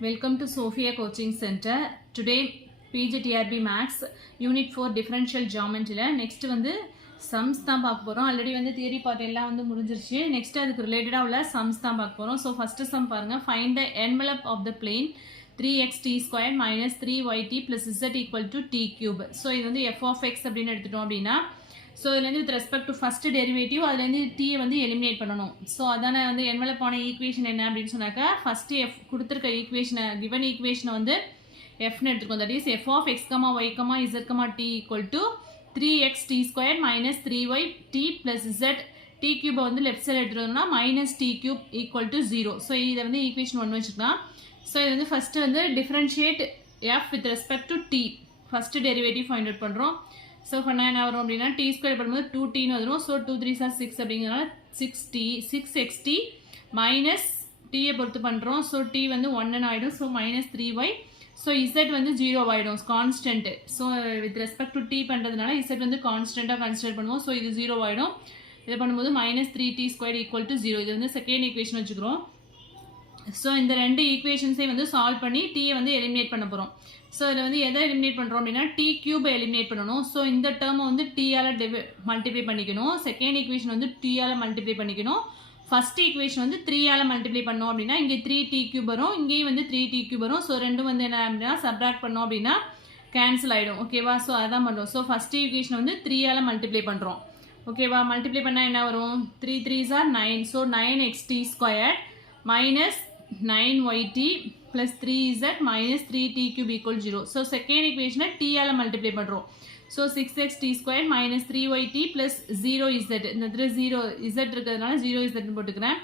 Welcome to Sophia Coaching Center. Today PGTRB Max Unit 4 Differential Geometry. Next வந்து sums தான் பார்க்க போறோம். Already வந்து தியரி பார்ட் எல்லாம் வந்து முடிஞ்சிருச்சு. நெக்ஸ்ட் அதுக்கு ரிலேட்டடா உள்ள sums தான் பார்க்க போறோம். So first sum பாருங்க. Find the envelope of the plane 3xt squared minus 3yt plus z equal to t cube. So இது வந்து f of x அப்படின்னு எடுத்துட்டோம் அப்படின்னா ஸோ இதுலேருந்து with respect to first derivative அதுலேருந்து டீயை வந்து எலிமினேட் பண்ணணும். ஸோ அதான வந்து என்வெலப் ஆன ஈக்குவேஷன் என்ன அப்படின்னு சொன்னாக்கா ஃபஸ்ட்டு எஃப் கொடுத்துருக்க ஈக்குவேஷனை கிவன் ஈக்குவேஷனை வந்து எஃப்னு எடுத்துருக்கோம். That is F of X comma Y comma Z comma T equal to 3x t square minus 3y t plus z T கியூபை வந்து லெஃப்ட் சைடு எடுத்துட்டோம்னா minus T cube equal to 0. So இதை வந்து equation 1 வச்சுக்கலாம். So இது வந்து first வந்து differentiate f with respect to t first derivative find out பண்ணுறோம். ஸோ பண்ணால் என்ன வரும் அப்படின்னா டி ஸ்கொயர் பண்ணும்போது 2tன்னு வந்துடும். ஸோ 2 3 6 அப்படிங்கிறனால 6xt மைனஸ் டீயை பொறுத்து பண்ணுறோம். ஸோ டி வந்து 1ன்னு ஆகிடும். So minus 3y. So Z வந்து 0 ஆகிடும் constant. So with respect to t பண்ணுறதுனால இசட் வந்து கான்ஸ்டண்ட்டாக கன்சிடர் பண்ணுவோம். ஸோ இது 0 ஆகிடும். இதை பண்ணும்போது minus 3t square equal to 0. இது வந்து செகண்ட் ஈக்குவேஷன் வச்சுக்கிறோம். ஸோ இந்த ரெண்டு ஈக்குவேஷன்ஸையும் வந்து சால்வ் பண்ணி டீயை வந்து எலிமினேட் பண்ண போகிறோம். ஸோ இதில் வந்து எதை எலிமினேட் பண்ணுறோம் அப்படின்னா டி கியூபை எலிமினேட் பண்ணணும். ஸோ இந்த டேர்மை வந்து டீயால் மல்டிப்ளை பண்ணிக்கணும். செகண்ட் ஈக்குவேஷன் வந்து டீயால் மல்டிப்ளை பண்ணிக்கணும். ஃபர்ஸ்ட் ஈக்குவேஷன் வந்து 3ஆல் மல்டிப்ளை பண்ணோம் அப்படின்னா இங்கே 3t கியூப் வரும், இங்கேயும் வந்து 3t கியூப் வரும். ஸோ ரெண்டும் வந்து என்ன அப்படின்னா சப்ராக்ட் பண்ணோம் அப்படின்னா கேன்சல் ஆகிடும். ஓகேவா? ஸோ அதான் பண்ணுறோம். ஸோ ஃபர்ஸ்ட் ஈக்குவேஷன் வந்து 3ஆல் மல்டிப்ளை பண்ணுறோம். ஓகேவா? மல்டிப்ளை பண்ணால் என்ன வரும்? 3 3s are 9. So 9xt square minus 9yt plus 3z minus 3t cube equal 0. So second equation t ஆல multiply பண்றோம். So 6xt square minus 3yt plus 0z. இந்த 0z இருக்கிறதுனால 0z போட்டுக்கிறேன்.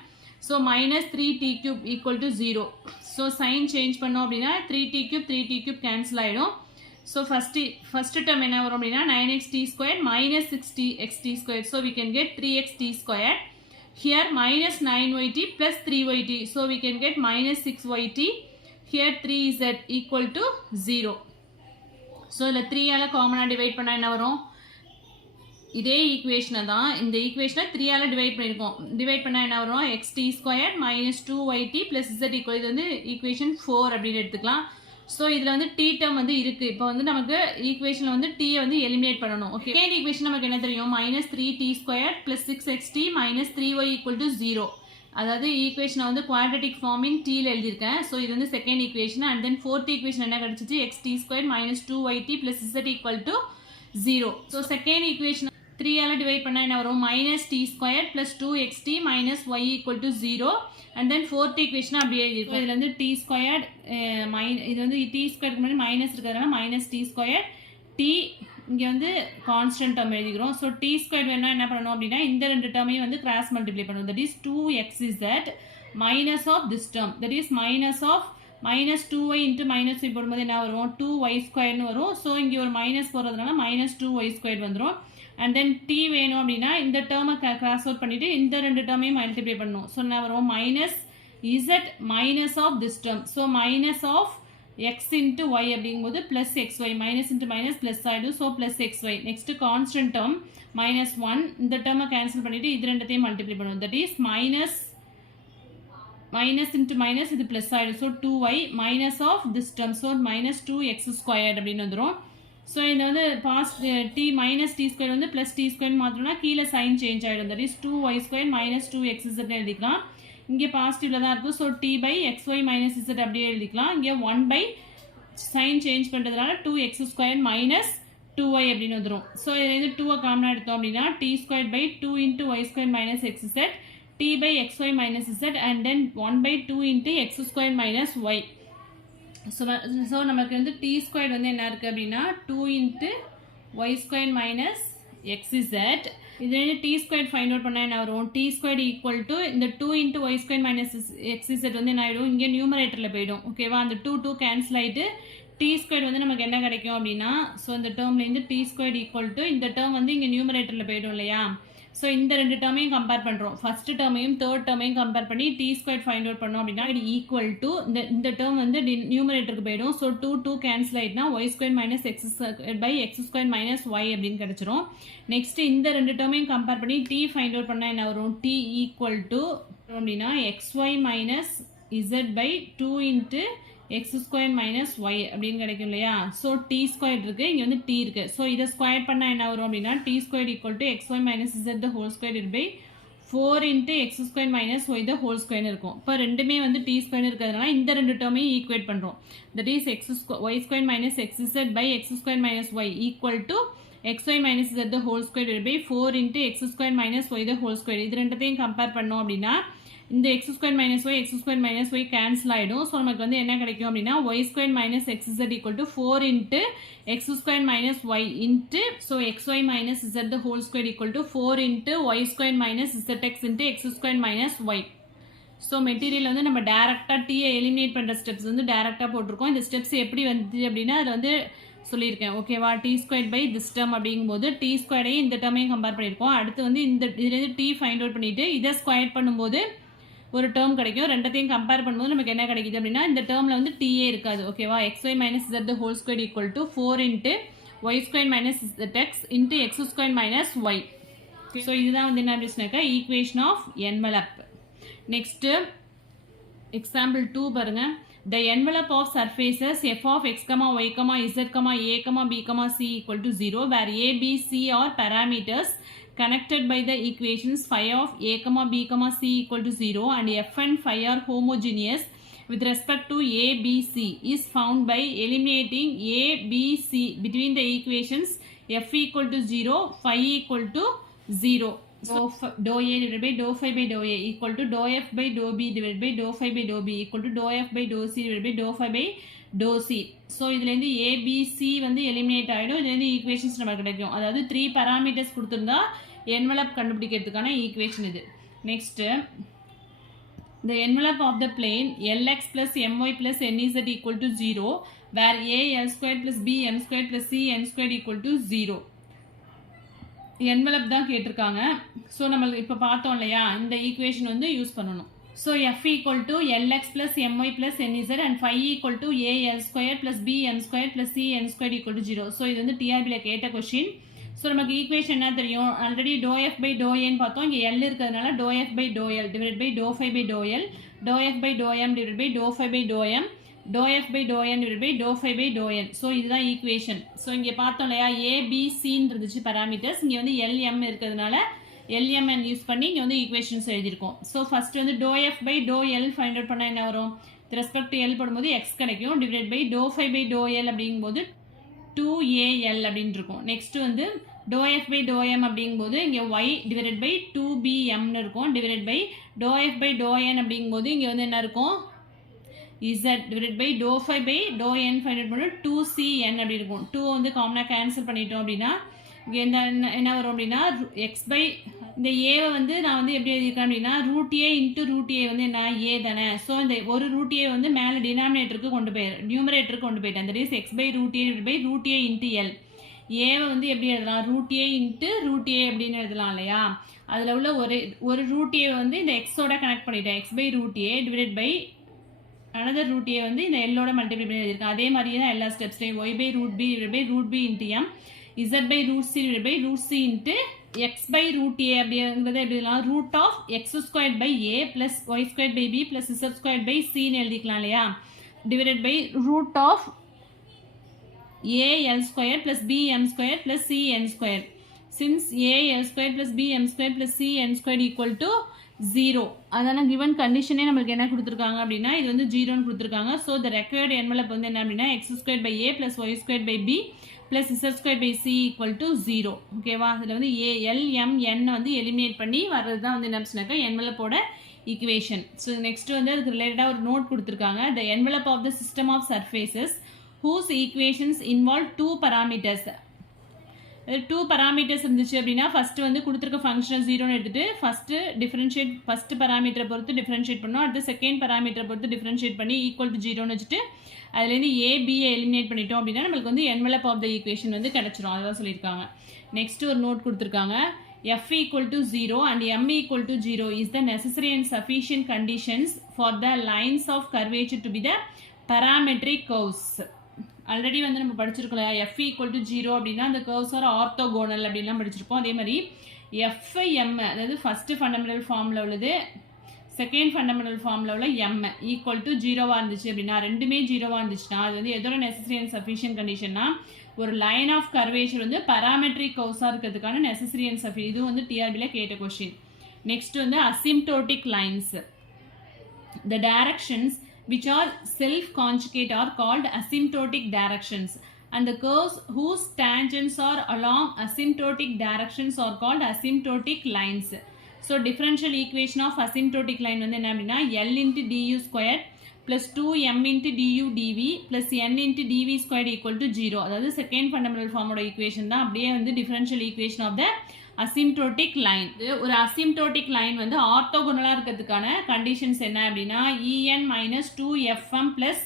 So minus 3t cube equal to 0. So sign change பண்ணோம் அப்படின்னா 3t cube cancel ஆயிடும். So first term என்ன வரும் அப்படின்னா 9xt square minus 6xt square. So we can get 3xt square. Here minus 9yt plus 3yt. So we can get minus 6yt. Here 3z equal to 0. So இதில் 3ஆல் காமனாக divide பண்ணால் என்ன வரும்? இதே ஈக்குவேஷனை தான் இந்த ஈக்குவேஷனை 3ஆல் டிவைட் பண்ணியிருக்கோம். டிவைட் பண்ணால் என்ன வரும்? xt square minus 2yt plus z equal. இது வந்து ஈக்குவேஷன் 4 அப்படின்னு எடுத்துக்கலாம். ஸோ இதில் வந்து டி டேர்ம் வந்து இருக்குது. இப்போ வந்து நமக்கு ஈக்குவேஷனில் வந்து டீயை வந்து எலிமினேட் பண்ணணும். ஓகே, செகண்ட் ஈக்குவேஷன் நமக்கு என்ன தெரியும்? Minus 3t square plus 6xt minus 3y equal to 0. அதாவது ஈக்குவேஷனை வந்து குவாட்ரட்டிக் ஃபார்மிங் டீயில் எழுதியிருக்கேன். ஸோ இது வந்து second equation. And then fourth equation என்ன கிடச்சிச்சு? xt square minus 2yt plus z equal to 0. So second equation 3ஆல் டிவைட் பண்ணால் என்ன வரும்? Minus t square plus 2xt minus y equal to 0. And then fourth equation அப்படியே எழுதியிருக்கோம். இதில் வந்து டி ஸ்கொயர் இது வந்து டி ஸ்கொயருக்கு முன்னாடி மைனஸ் இருக்கிறதுனால மைனஸ் டி ஸ்கொயர் டி இங்கே வந்து கான்ஸ்டன்ட் டேர்ம் எழுதிக்கிறோம். ஸோ டி ஸ்கொயர் வேணா என்ன பண்ணணும் அப்படின்னா இந்த ரெண்டு டேர்மையும் வந்து கிராஸ் மல்டிப்ளை பண்ணணும். That is 2xz minus of this term. That is minus of minus 2y into minus y போடும்போது என்ன வரும்? 2y ஸ்கொயர்னு வரும். ஸோ இங்கே ஒரு மைனஸ் போடுறதுனால மைனஸ் 2y ஸ்கொயர் வந்துடும். அண்ட் தென் டி வேணும் அப்படின்னா இந்த டேர்மை கிராஸ் அவுட் பண்ணிவிட்டு இந்த ரெண்டு டேர்மையும் மல்டிப்ளை பண்ணணும். ஸோ என்ன வரும்? Minus z minus of this term. So minus of x into y அப்படிங்கும்போது plus x y. Minus into minus plus ஆகிடும். So plus x y. Next constant term minus 1. இந்த டேர்மை கேன்சல் பண்ணிவிட்டு இது ரெண்டத்தையும் மல்டிப்ளை பண்ணுவோம். That is minus into minus இது plus ஆகிடும். So 2y minus of this term. So minus 2x squared அப்படின்னு வந்துடும். ஸோ இந்த வந்து first d minus d square வந்து ப்ளஸ் டி ஸ்கொயர் மாற்றோம்னா கீழே சைன் சேஞ்ச் ஆகிடும். That is 2y square minus 2xz எழுதிக்கலாம். இங்கே பாசிட்டிவ்ல தான் இருக்கும். So t by xy minus z அப்படியே எழுதிக்கலாம். இங்கே 1 பை சைன் சேஞ்ச் பண்ணுறதுனால 2x ஸ்கொயர் மைனஸ் 2y அப்படின்னு வந்துடும். ஸோ இது 2 காமனாக எடுத்தோம் அப்படின்னா D square by 2 into y square minus xz t by xy minus z and then 1 by 2 into x square minus y. So நமக்கு வந்து டி ஸ்கொயர் வந்து என்ன இருக்குது அப்படின்னா 2 into y square minus xz. இது வந்து டி ஸ்கொயர் ஃபைண்ட் அவுட் பண்ணால் என்ன வரும்? டி ஸ்கொயர் ஈக்குவல் டு இந்த 2 into y square minus xz வந்து என்ன ஆகிடும்? இங்கே நியூமரேட்டரில் போயிடும். ஓகேவா? அந்த 2 கேன்சல் ஆகிட்டு டி ஸ்கொயர் வந்து நமக்கு என்ன கிடைக்கும் அப்படின்னா ஸோ இந்த டேர்ம்லேருந்து டி ஸ்கொயர் ஈக்குவல் டு இந்த டேர்ம் வந்து இங்கே நியூமரேட்டரில் போயிடும் இல்லையா? ஸோ இந்த ரெண்டு டேர்மையும் கம்பேர் பண்ணுறோம். ஃபர்ஸ்ட் டேர்மையும் தேர்ட் டேர்மையும் கம்பேர் பண்ணி டி ஸ்கொயர் ஃபைண்ட் அவுட் பண்ணோம் அப்படின்னா இது ஈக்குவல் டு இந்த டேர்ம் வந்து நியூமரேட்டருக்கு போயிடும். ஸோ 2 கேன்சல் ஆகிட்டுனா y square minus x by x square minus y அப்படின்னு கிடச்சிரும். நெக்ஸ்ட் இந்த ரெண்டு டேர்மையும் கம்பேர் பண்ணி டி ஃபைண்ட் அவுட் பண்ணால் என்ன வரும்? டி ஈக்குவல் டு அப்படின்னா xy minus z by 2 into x square minus y அப்படின்னு கிடைக்கும் இல்லையா. ஸோ டி ஸ்கொயர் இருக்குது, இங்கே வந்து டி இருக்குது. ஸோ இதை ஸ்கொயர் பண்ணால் என்ன வரும் அப்படின்னா D square equal to x y minus z the whole square it by 4 into x square minus y the whole square இருக்கும். இப்போ ரெண்டுமே வந்து டி ஸ்கொயர் இருக்கிறதுனால இந்த ரெண்டு டேர்மையும் ஈக்குவேட் பண்ணுறோம். That is y square minus x z by x square minus y equal to xy minus z the whole square divided by 4 into x square minus y the whole square. இது ரெண்டத்தையும் compare பண்ணோம் அப்படின்னா இந்த x square minus y cancel ஆகிடும். So நமக்கு வந்து என்ன கிடைக்கும் அப்படின்னா y square minus xz equal to 4 into x square minus y into so xy minus z the whole square equal to 4 into y square minus zx into x square minus y. So material வந்து நம்ம டேரெக்டாக டீயை eliminate பண்ணுற steps வந்து டேரெக்டாக போட்டிருக்கோம். இந்த steps எப்படி வந்து அப்படின்னா அதில் வந்து சொல்லியிருக்கேன். ஓகேவா, D square by this term அப்படிங்கும்போது டி ஸ்கொயரையும் இந்த டேர்மையும் கம்பேர் பண்ணியிருக்கோம். அடுத்து வந்து இந்த இதுலேருந்து டி ஃபைண்ட் அவுட் பண்ணிவிட்டு இதை ஸ்கொயர் பண்ணும்போது ஒரு டேர்ம் கிடைக்கும். ரெண்டத்தையும் கம்பேர் பண்ணும்போது நமக்கு என்ன கிடைக்குது அப்படின்னா இந்த டேர்மில் வந்து டிஏ இருக்காது. ஓகேவா, x y minus z the whole square equal to 4 into y square minus z x into x square minus y. So இதுதான் வந்து என்ன அப்படின்னாக்கா equation of envelope. Next example 2 பாருங்கள். The envelope of surfaces f of x, y, z, a, b, c equal to 0 where a, b, c are parameters connected by the equations phi of a, b, c equal to 0 and f and phi are homogeneous with respect to a, b, c is found by eliminating a, b, c between the equations f equal to 0, phi equal to 0. So dou a divided by dou phi by dou a equal to dou f by dou b divided by dou phi by dou b equal to dou f by dou c divided by dou phi by dou c. So இதுலேருந்து a, b, c வந்து eliminate ஆகிடும். இதுலேருந்து equations நமக்கு கிடைக்கும். அதாவது 3 parameters கொடுத்துருந்தா envelope கண்டுபிடிக்கிறதுக்கான equation இது. Next the envelope of the plane lx plus my plus nz equal to 0 where a l square plus b m square plus c n square equal to 0. Envelope தான் கேட்டிருக்காங்க. So நம்மளுக்கு இப்போ பார்த்தோம் இல்லையா, இந்த equation வந்து use பண்ணணும். So f equal to l x plus m y plus n z and phi equal to a l square plus b m square plus c n square equal to 0. So இது வந்து டிஆர்பியில் கேட்ட கொஸ்டின். ஸோ நமக்கு ஈக்குவேஷன் என்ன தெரியும், already dou f by dou ஏன்னு பார்த்தோம். இங்கே எல் இருக்கிறதுனால dou f by dou l divide by dou phi by dou l, dou f by dou m divide by dou phi by dou m, dou f by dou n divided by dou phi by dou n. So இதுதான் equation. So இங்கே பார்த்தோம் இல்லையா, ஏபிசின்னு இருந்துச்சு parameters. இங்கே வந்து LM இருக்கிறதுனால LMN use பண்ணி இங்கே வந்து ஈக்குவேஷன்ஸ் எழுதியிருக்கோம். ஸோ ஃபர்ஸ்ட் வந்து dou f by dou l find out பண்ணால் என்ன வரும், ரெஸ்பெக்ட் டு எல் போடும்போது எக்ஸ் கிடைக்கும். Divide by dou phi by dou l அப்படிங்கும்போது 2al அப்படின்னு இருக்கும். நெக்ஸ்ட் வந்து dou f by dou m அப்படிங்கும்போது இங்கே y டிவைட் பை 2bmனு இருக்கும். Divide by dou f by dou n அப்படிங்கும்போது இங்கே வந்து என்ன இருக்கும், z divided by dou phi by dou n find out பண்ணி 2cn அப்படி இருக்கும். 2 வந்து காமனாக கேன்சல் பண்ணிட்டோம் அப்படின்னா இங்கே என்ன வரும் அப்படின்னா x by இந்த ஏவை வந்து நான் வந்து எப்படி எழுதியிருக்கேன் அப்படின்னா ரூட் ஏ இன்ட்டு ரூட் ஏ வந்து என்ன ஏ தானே. ஸோ இந்த ஒரு ரூட் ஏ வந்து மேலே டினாமினேட்டருக்கு கொண்டு நியூமரேட்டருக்கு கொண்டு போயிட்டேன். That is x by root a by root a into l. ஏவை வந்து எப்படி எழுதலாம், root a into root a அப்படின்னு எழுதலாம் இல்லையா. அதில் உள்ள ஒரு ரூட் ஏ வந்து இந்த எக்ஸோட கனெக்ட் பண்ணிட்டேன். X by root a divide by another root a வந்து இந்த எல்லோட மல்டிப்ளை பண்ணி எழுதியிருக்கேன். அதே மாதிரியே தான் எல்லா ஸ்டெப்ஸ்லையும் y by root b divided by root b into m, z by root c divided by root c into x by root a அப்படிங்கிறத எப்படி எழுதலாம், root of x squared by a plus y squared by b plus z squared by c ன்னு எழுதிக்கலாம் இல்லையா. divided by root of a l square plus b m square plus c n square. Since a l square plus b m square plus c n square equal to 0, அதான given கண்டிஷனே நம்மளுக்கு என்ன கொடுத்துருக்காங்க அப்படின்னா இது வந்து 0ன்னு கொடுத்துருக்காங்க. ஸோ த ரெக்வயர்டு என்வலப் வந்து என்ன அப்படின்னா x square by a plus y square by b plus z square by c equal to 0. ஓகேவா, இதில் வந்து ஏஎல்எம்என் வந்து எலிமினேட் பண்ணி வர்றது தான் வந்து என்ன சொன்னாக்கா என்வலப்போட ஈக்குவேஷன். ஸோ நெக்ஸ்ட் வந்து அதுக்கு ரிலேட்டடாக ஒரு நோட் கொடுத்துருக்காங்க. The envelope of the system of surfaces whose equations involve 2 parameters. 2 parameters இருந்துச்சு அப்படின்னா ஃபர்ஸ்ட் வந்து கொடுத்துருக்க ஃபங்க்ஷன் 0ன்னு எடுத்துட்டு ஃபர்ஸ்ட் பராமீட்டரை பொறுத்து டிஃபரன்ஷியேட் பண்ணோம். அடுத்து செகண்ட் பராமீட்டரை பொறுத்து டிஃபரன்ஷியேட் பண்ணி ஈக்குவல் டு 0ன்னு வச்சுட்டு அதுலேருந்து ஏபியை எலிமினேட் பண்ணிட்டோம் அப்படின்னா நம்மளுக்கு வந்து என்வலப் ஆஃப் த ஈக்குவேஷன் வந்து கிடச்சிரும். அதுதான் சொல்லியிருக்காங்க. நெக்ஸ்ட் ஒரு நோட் கொடுத்துருக்காங்க. f equal to 0 and m equal to 0 is the necessary and sufficient conditions for the lines of curvature to be the parametric curves. Already வந்து நம்ம படிச்சிருக்கோம் எஃப் ஈக்குவல் டு 0 அப்படின்னா அந்த கர்வ்ஸ் ஆர் ஆர்த்தோகோனல் அப்படின்லாம் படிச்சிருப்போம். அதே மாதிரி எஃப்எம் அதாவது ஃபஸ்ட்டு ஃபண்டமெண்டல் ஃபார்மில் உள்ளது, செகண்ட் ஃபண்டமெண்டல் ஃபார்மில் உள்ள எம் ஈக்குவல் டு ஜீரோவாக இருந்துச்சு அப்படின்னா, ரெண்டுமே ஜீரோவாக இருந்துச்சுன்னா அது வந்து எதோட நெசசரி அண்ட் சஃபிஷியன்ட் கண்டிஷன்னா, ஒரு லைன் ஆஃப் கர்வேச்சர் வந்து பராமெட்ரிக் கர்வ்ஸாக இருக்கிறதுக்கான நெசசரி அண்ட் சஃபி. இது வந்து டிஆர்பியில் கேட்ட கொஸ்டின். நெக்ஸ்ட் வந்து asymptotic lines. The directions which are self-conjugate are called asymptotic directions, and the curves whose tangents are along asymptotic directions are called asymptotic lines. So differential equation of asymptotic line வந்து என்ன அப்படின்னா, L into du squared plus 2m into du dv plus n into dv squared equal to 0. அதாவது second fundamental ஃபார்மோட equation தான் அப்படியே வந்து differential equation of the asymptotic line. ஒரு asymptotic line வந்து ஆர்த்தோகோனலாக இருக்கிறதுக்கான கண்டிஷன்ஸ் என்ன அப்படின்னா, en minus 2fm plus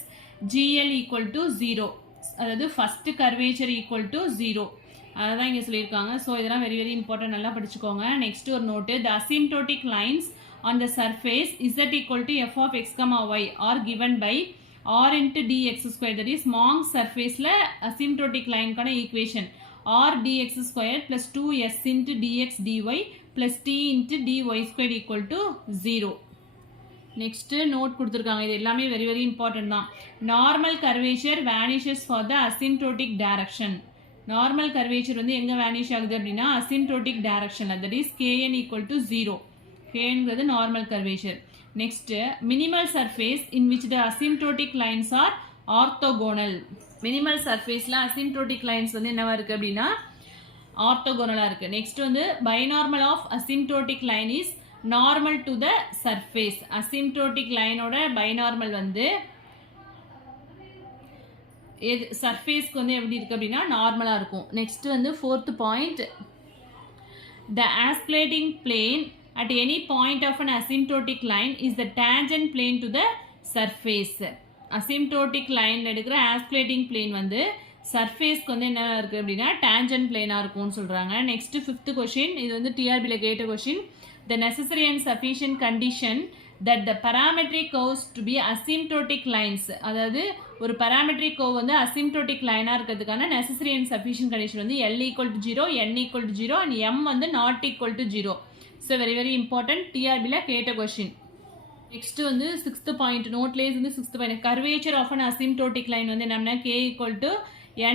gl equal to 0. அதாவது ஃபர்ஸ்ட் கர்வேச்சர் ஈக்குவல் டு 0. அதான் இங்கே சொல்லியிருக்காங்க. ஸோ இதெல்லாம் வெரி வெரி இம்பார்ட்டன்ட், நல்லா படிச்சுக்கோங்க. நெக்ஸ்ட் ஒரு note, the asymptotic lines on the surface z equal to f of x comma y are given by r into dx square. that is மாங் சர்ஃபேஸில் asymptotic லைனுக்கான equation r dx square plus 2s into dx dy plus t into dy square equal to 0. Next note கொடுத்துருக்காங்க. இது எல்லாமே very very important தான். Normal curvature vanishes for the asymptotic direction. Normal curvature வந்து எங்கே vanish ஆகுது அப்படின்னா, asymptotic டைரக்ஷனில், that is kn equal to 0. kங்கிறது normal curvature. Next minimal surface in which the asymptotic lines are orthogonal. Minimal சர்ஃபேஸில் asymptotic lines வந்து என்னவா இருக்குது அப்படின்னா ஆர்த்தோகோனலாக இருக்குது. நெக்ஸ்ட் வந்து binormal of asymptotic line is normal to the surface. Asymptotic லைனோட பைநார்மல் வந்து சர்ஃபேஸ்க்கு வந்து எப்படி இருக்குது அப்படின்னா நார்மலாக இருக்கும். நெக்ஸ்ட் வந்து fourth point, the osculating plane at any point of an asymptotic line is the tangent plane to the surface. Asymptotic லைனில் எடுக்கிற ஆஸ்பிளேட்டிங் பிளேன் வந்து சர்ஃபேஸ்க்கு வந்து என்ன இருக்குது அப்படின்னா டேஞ்சன்ட் பிளேனாக இருக்கும்னு சொல்கிறாங்க. நெக்ஸ்ட் ஃபிஃப்த் கொஷின், இது வந்து டிஆர்பியில் கேட்ட question, the necessary and sufficient condition that the parametric curves to be asymptotic lines. அதாவது ஒரு பராமெட்ரிக் கர்வ் வந்து அசிம்டோட்டிக் லைனாக இருக்கிறதுக்கான நெசசரி அண்ட் சஃபிஷியன்ட் கண்டிஷன் வந்து L equal to 0, n equal to 0 and m வந்து not equal to 0. So very very important, டிஆர்பியில் கேட்ட question. Next வந்து சிக்ஸ்த் பாயிண்ட், நோட்லேஸ் வந்து sixth point, curvature of an asymptotic line வந்து என்னன்னா k equal to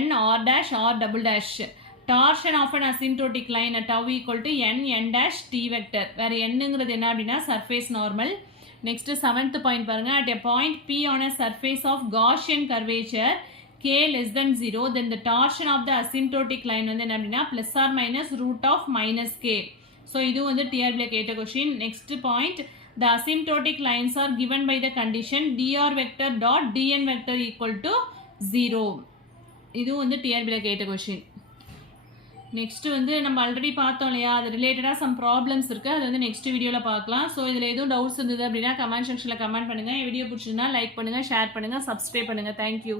n r dash r double dash. Torsion of an asymptotic line tau equal to n dash t vector. வேறு என்னங்கிறது என்ன அப்படின்னா surface normal. Next seventh point பாருங்க, at a point p on a surface of Gaussian curvature k less than 0 then the torsion of the asymptotic line வந்து என்ன அப்படின்னா plus or minus root of minus k. So இது வந்து டிஆர்பியில் கேட்ட question. Next point, the asymptotic lines are given by the condition dr vector dot dn vector equal to 0. இதுவும் வந்து டிஆர்பியில் கேட்ட கொஷின். நெக்ஸ்ட் வந்து நம்ம ஆல்ரெடி பார்த்தோம் இல்லையா, அது ரிலேட்டடாக சம் ப்ராப்ளம்ஸ் இருக்குது, அது வந்து நெக்ஸ்ட் வீடியோவில் பார்க்கலாம். ஸோ இதில் எதுவும் டவுட்ஸ் இருந்தது அப்படின்னா கமெண்ட் செக்ஷனில் கமெண்ட் பண்ணுங்கள். வீடியோ பிடிச்சிருந்தா லைக் பண்ணுங்கள், ஷேர் பண்ணுங்கள், சப்ஸ்கிரைப் பண்ணுங்கள். தேங்க்யூ.